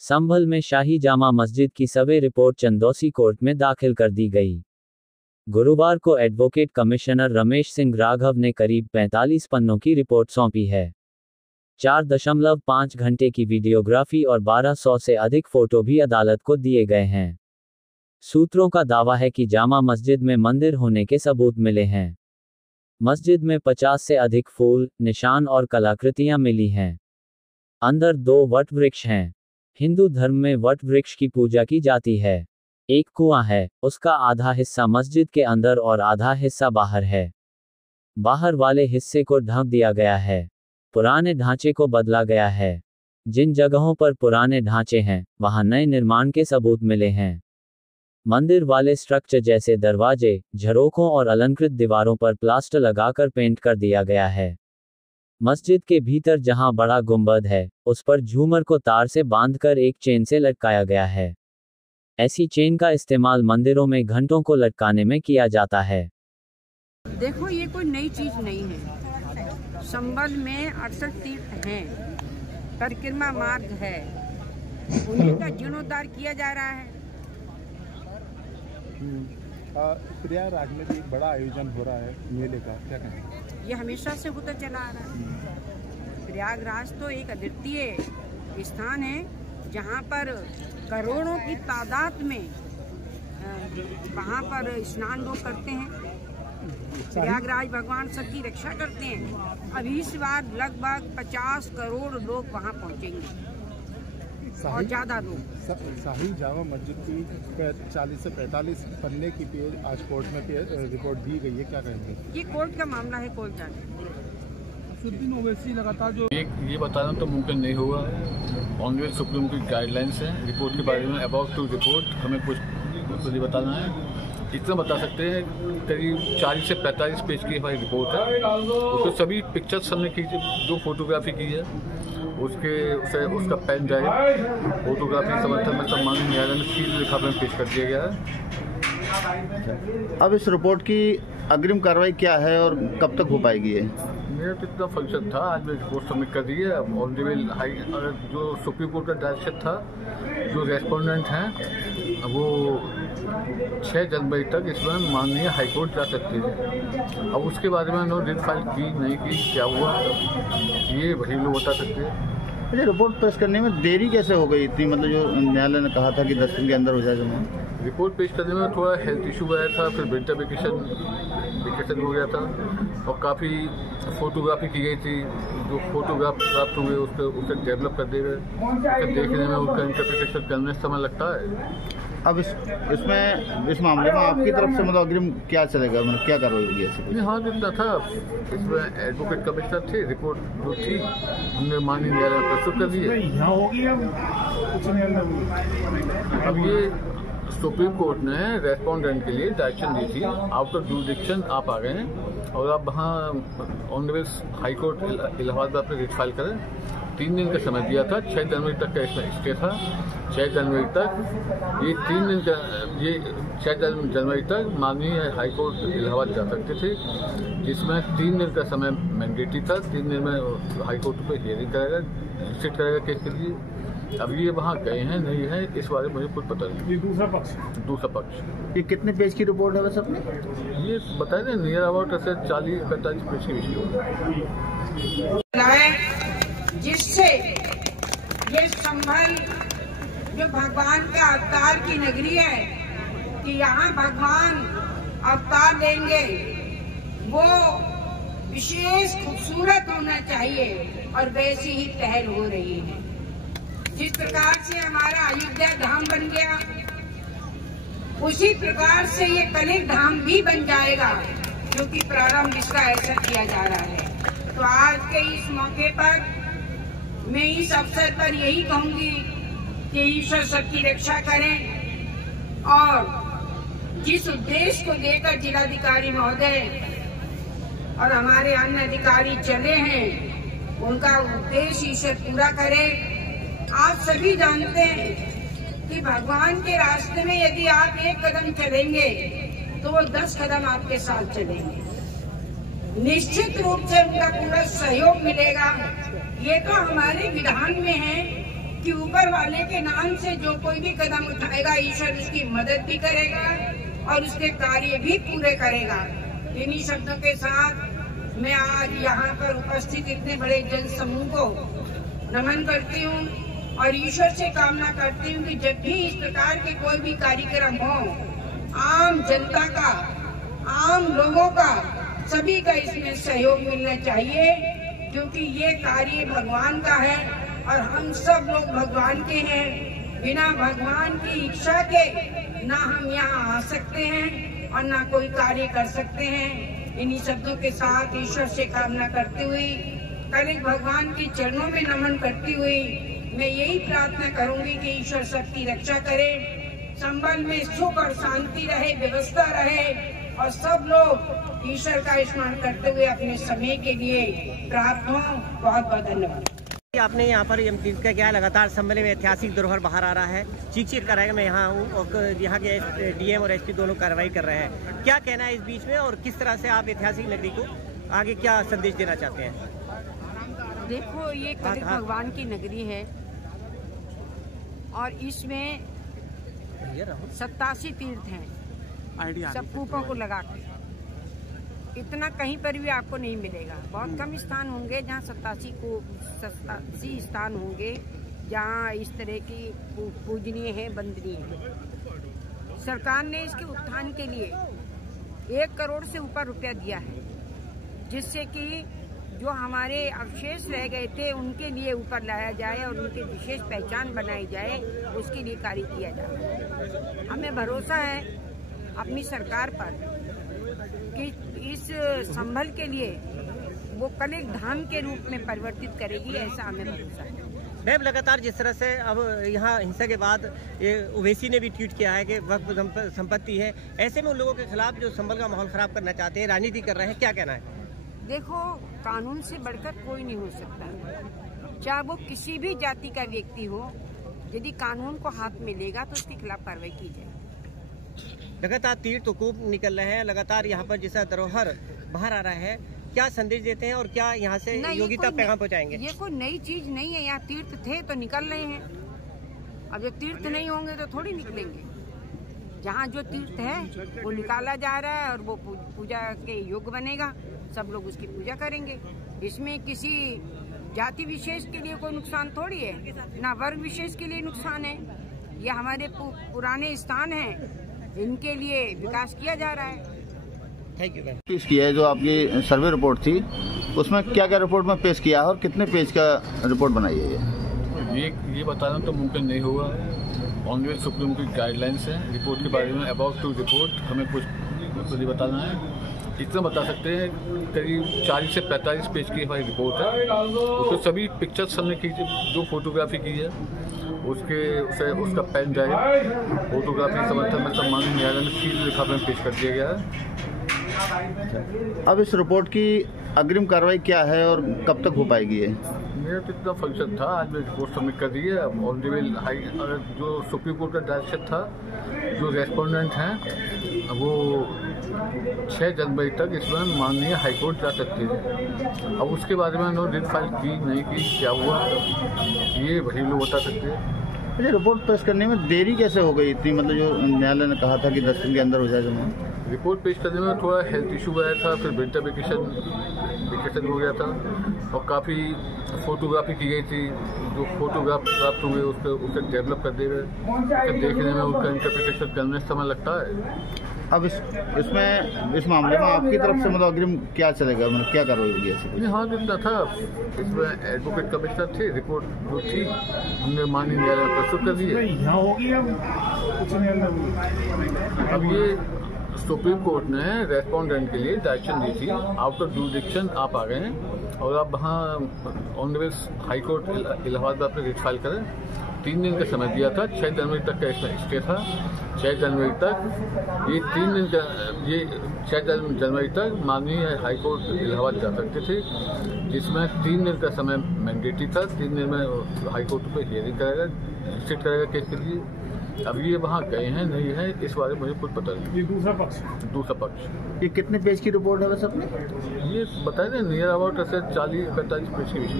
संभल में शाही जामा मस्जिद की survey report Chandausi court में दाखिल कर दी गई। गुरुवार को एडवोकेट कमिश्नर रमेश सिंह राघव ने करीब 45 पन्नों की रिपोर्ट सौंपी है। 4.5 घंटे की वीडियोग्राफी और 1200 से अधिक फोटो भी अदालत को दिए गए हैं। सूत्रों का दावा है कि जामा मस्जिद में मंदिर होने के सबूत मिले हैं। मस्जिद में 50 से अधिक फूल, निशान और कलाकृतियां मिली हैं। अंदर 2 वट वृक्ष हैं। हिंदू धर्म में वट वृक्ष की पूजा की जाती है। एक कुआं है, उसका आधा हिस्सा मस्जिद के अंदर और आधा हिस्सा बाहर है। बाहर वाले हिस्से को ढक दिया गया है। पुराने ढांचे को बदला गया है। जिन जगहों पर पुराने ढांचे हैं, वहां नए निर्माण के सबूत मिले हैं। मंदिर वाले स्ट्रक्चर जैसे दरवाजे, झरोखों और अलंकृत दीवारों पर प्लास्टर लगाकर पेंट कर दिया गया है। मस्जिद के भीतर जहां बड़ा गुंबद है, उस पर झूमर को तार से बांधकर एक चेन से लटकाया गया है। ऐसी चेन का इस्तेमाल मंदिरों में घंटों को लटकाने में किया जाता है। देखो, ये कोई नई चीज नहीं है। संभल में 68 तीर्थ हैं, परिक्रमा मार्ग है, उन्हीं का जीर्णोद्धार किया जा रहा है। प्रयागराज में भी एक बड़ा आयोजन हो रहा है मेले का, क्या कहेंगे? ये हमेशा से होता चला आ रहा है। प्रयागराज तो एक अद्वितीय स्थान है जहाँ पर करोड़ों की तादाद में वहाँ पर स्नान लोग करते हैं। प्रयागराज भगवान सबकी रक्षा करते हैं। अब इस बार लगभग 50 करोड़ लोग वहाँ पहुँचेंगे और ज्यादा लोग। शाही जामा मस्जिद की 40 से 45 पन्ने की आज कोर्ट में रिपोर्ट दी गई है, क्या कहेंगे? ये कोर्ट का मामला है, कोर्ट जाने। ओवैसी लगातार जो ये बताना तो मुमकिन नहीं होगा। ऑनरेबल सुप्रीम की गाइडलाइंस हैं रिपोर्ट के बारे में। अबाउट टू रिपोर्ट हमें कुछ नहीं बताना है। इतना बता सकते हैं करीब 40 से 45 पेज की हमारी रिपोर्ट है। उसमें सभी पिक्चर्स हमने की, जो फोटोग्राफी की है उसका पेन ड्राइव फोटोग्राफी समर्थन में सम्मानित न्यायालय में सील लिखा में पेश कर दिया गया है। अब इस रिपोर्ट की अग्रिम कार्रवाई क्या है और कब तक हो पाएगी? ये मेरा तो इतना फंक्शन था, आज मैं रिपोर्ट सबमिट कर दी है। ऑनरेबल जो सुप्रीम कोर्ट का डायरेक्शन था, जो रेस्पोंडेंट हैं वो 6 जनवरी तक इसमें माननीय हाईकोर्ट जा सकते थे। अब उसके बारे में उन्होंने रिट फाइल की नहीं की, क्या हुआ ये वही लोग बता सकते हैं। मुझे रिपोर्ट पेश करने में देरी कैसे हो गई इतनी? मतलब जो न्यायालय ने कहा था कि 10 दिन के अंदर हो जाएगा। रिपोर्ट पेश करने में थोड़ा हेल्थ इशू आया था, फिर विंटर वेकेशन हो गया था और काफ़ी फोटोग्राफी की गई थी। जो फोटोग्राफ प्राप्त हुए उसे डेवलप कर दे गए, उसे देखने में उसका इंटरप्रिटेशन करने में समय लगता है। अब इस मामले में आपकी तरफ से मतलब अग्रिम क्या चलेगा, मतलब क्या कार्रवाई होगी ऐसे? हाँ, जितना था इसमें एडवोकेट कमिश्नर थे, रिपोर्ट जो थी हमने माननीय न्यायालय में प्रस्तुत कर दी है। अब ये सुप्रीम कोर्ट ने रेस्पोंडेंट के लिए डायरेक्शन दी थी, आउट ऑफ जुरिडिक्शन आप आ गए हैं और आप वहाँ ऑनरेबल हाई कोर्ट इलाहाबाद में रिट फाइल करें। 3 दिन का समय दिया था, 6 जनवरी तक का इसमें स्टे था। 6 जनवरी तक ये 3 दिन का 6 जनवरी तक माननीय हाई कोर्ट इलाहाबाद जा सकते थे, जिसमें 3 दिन का समय मैंडेटरी था। 3 दिन में हाई कोर्ट पे हियरिंग कराएगा, सिट कराएगा केस के लिए। अब ये वहाँ गए हैं नहीं है, इस बारे में मुझे कुछ पता नहीं। ये दूसरा पक्ष ये कितने पेज की रिपोर्ट है वैसे अपने? ये बताए थे नियर अबाउट 40-45 पेज की विषय, जिससे ये संभल जो भगवान का अवतार की नगरी है कि यहाँ भगवान अवतार लेंगे, वो विशेष खूबसूरत होना चाहिए और वैसी ही पहल हो रही है। जिस प्रकार से हमारा अयोध्या धाम बन गया, उसी प्रकार से ये कलिक धाम भी बन जाएगा, क्योंकि प्रारंभ इसका ऐसा किया जा रहा है। तो आज के इस मौके पर मैं इस अवसर पर यही कहूंगी कि ईश्वर सबकी रक्षा करें और जिस उद्देश्य को लेकर जिलाधिकारी महोदय और हमारे अन्य अधिकारी चले हैं, उनका उद्देश्य ईश्वर पूरा करे। आप सभी जानते हैं कि भगवान के रास्ते में यदि आप 1 कदम चलेंगे तो वो 10 कदम आपके साथ चलेंगे। निश्चित रूप से उनका पूरा सहयोग मिलेगा। ये तो हमारे विधान में है कि ऊपर वाले के नाम से जो कोई भी कदम उठाएगा, ईश्वर उसकी मदद भी करेगा और उसके कार्य भी पूरे करेगा। इन्हीं शब्दों के साथ मैं आज यहाँ पर उपस्थित इतने बड़े जन समूह को नमन करती हूँ और ईश्वर से कामना करती हूँ कि जब भी इस प्रकार के कोई भी कार्यक्रम हो, आम जनता का, आम लोगों का, सभी का इसमें सहयोग मिलना चाहिए, क्योंकि ये कार्य भगवान का है और हम सब लोग भगवान के हैं। बिना भगवान की इच्छा के ना हम यहाँ आ सकते हैं और ना कोई कार्य कर सकते हैं। इन्हीं शब्दों के साथ ईश्वर से कामना करते हुए, कल भगवान के चरणों में नमन करती हुई मैं यही प्रार्थना करूंगी कि ईश्वर सबकी रक्षा करे, संबल में सुख और शांति रहे, व्यवस्था रहे और सब लोग ईश्वर का स्मरण करते हुए अपने समय के लिए प्राप्त हों। बहुत बहुत धन्यवाद। आपने यहाँ पर का क्या लगातार संभल में ऐतिहासिक धरोहर बाहर आ रहा है, चीख कर रहा है मैं यहाँ हूँ और यहाँ के डीएम और एसपी दोनों कार्रवाई कर रहे हैं। क्या कहना है इस बीच में और किस तरह से आप ऐतिहासिक नगरी को आगे क्या संदेश देना चाहते हैं? देखो, ये कलिक भगवान की नगरी है और इसमें 87 तीर्थ हैं, सब कूपों को लगा के। इतना कहीं पर भी आपको नहीं मिलेगा। बहुत कम स्थान होंगे जहाँ 87 स्थान होंगे जहाँ इस तरह की पूजनीय है, वंदनीय है। सरकार ने इसके उत्थान के लिए 1 करोड़ से ऊपर रुपया दिया है, जिससे कि जो हमारे अवशेष रह गए थे उनके लिए ऊपर लाया जाए और उनकी विशेष पहचान बनाई जाए, उसके लिए कार्य किया जा रहा है। हमें भरोसा है अपनी सरकार पर कि इस संभल के लिए वो कल एक धाम के रूप में परिवर्तित करेगी, ऐसा हमें भरोसा है। मैम, लगातार जिस तरह से अब यहाँ हिंसा के बाद ओवैसी ने भी ट्वीट किया है कि वक्फ संपत्ति है, ऐसे में उन लोगों के खिलाफ जो संभल का माहौल खराब करना चाहते हैं, राजनीति कर रहे हैं, क्या कहना है? देखो, कानून से बढ़कर कोई नहीं हो सकता, चाहे वो किसी भी जाति का व्यक्ति हो। यदि कानून को हाथ में लेगा तो उसके खिलाफ कार्रवाई की जाए। लगातार तीर्थ कूप निकल रहे हैं, लगातार यहाँ पर जैसा धरोहर बाहर आ रहा है, क्या संदेश देते हैं और क्या यहाँ से योगी तक पैगाम पहुँचाएंगे? ये कोई नई चीज नहीं है, यहाँ तीर्थ थे तो निकल रहे हैं, अब जब तीर्थ नहीं होंगे तो थोड़ी निकलेंगे। जहाँ जो तीर्थ है वो निकाला जा रहा है और वो पूजा के योग्य बनेगा, सब लोग उसकी पूजा करेंगे। इसमें किसी जाति विशेष के लिए कोई नुकसान थोड़ी है, ना वर्ग विशेष के लिए नुकसान है। ये हमारे पुराने स्थान हैं, इनके लिए विकास किया जा रहा है। Thank you. पेश किया है जो आपकी सर्वे रिपोर्ट थी, उसमें क्या क्या रिपोर्ट में पेश किया है और कितने पेज का रिपोर्ट बनाई है? ये बताना तो मुमकिन नहीं होगा। ऑनरेबल सुप्रीम की गाइडलाइंस हैं रिपोर्ट के बारे में। अबाउट टू रिपोर्ट हमें कुछ नहीं बताना है। इतना बता सकते हैं करीब 40 से 45 पेज की हमारी रिपोर्ट है। उसमें सभी पिक्चर्स हमने खींची, जो फोटोग्राफी की है उसका पेन ड्राइव फोटोग्राफी समर्थन में सम्मानित न्यायालय में सील लिखा में पेश कर दिया गया है। अब इस रिपोर्ट की अग्रिम कार्रवाई क्या है और कब तक हो पाएगी? मेरा तो इतना फंक्शन था, आज मैं रिपोर्ट सबमिट कर दी है। अब ऑनरेबल जो सुप्रीम कोर्ट का डायरेक्शन था, जो रेस्पोंडेंट हैं वो 6 जनवरी तक इसमें माननीय हाईकोर्ट जा सकते हैं। अब उसके बारे में उन्होंने रिट फाइल की नहीं की, क्या हुआ ये वही लोग बता सकते हैं। मुझे रिपोर्ट पेश करने में देरी कैसे हो गई इतनी? मतलब जो न्यायालय ने कहा था कि 10 दिन के अंदर हो जाए जमा। रिपोर्ट पेश करने में थोड़ा हेल्थ इशू आया था, फिर विंटर वेकेशन हो गया था और काफ़ी फोटोग्राफी की गई थी। जो फोटोग्राफ प्राप्त हुए उसे डेवलप कर देंगे, देखने में उनका इंटरप्रिटेशन करने में समय लगता है। अब इस मामले में आपकी तरफ से मतलब अग्रिम क्या चलेगा, मतलब क्या कार्रवाई होगी ऐसी? हाँ, जितना था इसमें एडवोकेट कमिश्नर थे, रिपोर्ट जो थी हमने माननीय न्यायालय में प्रस्तुत कर दी है। अब ये सुप्रीम कोर्ट ने रेस्पोंडेंट के लिए डायरेक्शन दी थी, आउट ऑफ जुरिडिक्शन आप आ गए हैं और आप वहाँ ऑनरेबल हाई कोर्ट इलाहाबाद में अपने रिट फाइल करें। 3 दिन का समय दिया था, 6 जनवरी तक का इसमें स्टे था। 6 जनवरी तक ये 3 दिन का 6 जनवरी तक माननीय हाई कोर्ट इलाहाबाद जा सकते थे, जिसमें 3 दिन का समय मैंडेटरी था। 3 दिन में हाई कोर्ट पे हियरिंग करेगा, स्टेट करेगा केस के लिए। अब ये वहाँ गए हैं नहीं है, इस बारे में मुझे कुछ पता नहीं। ये दूसरा पक्ष। ये कितने पेज की रिपोर्ट है वैसे अपने? ये बताए ना, नियर अबाउट 40-45 पेज की विषय।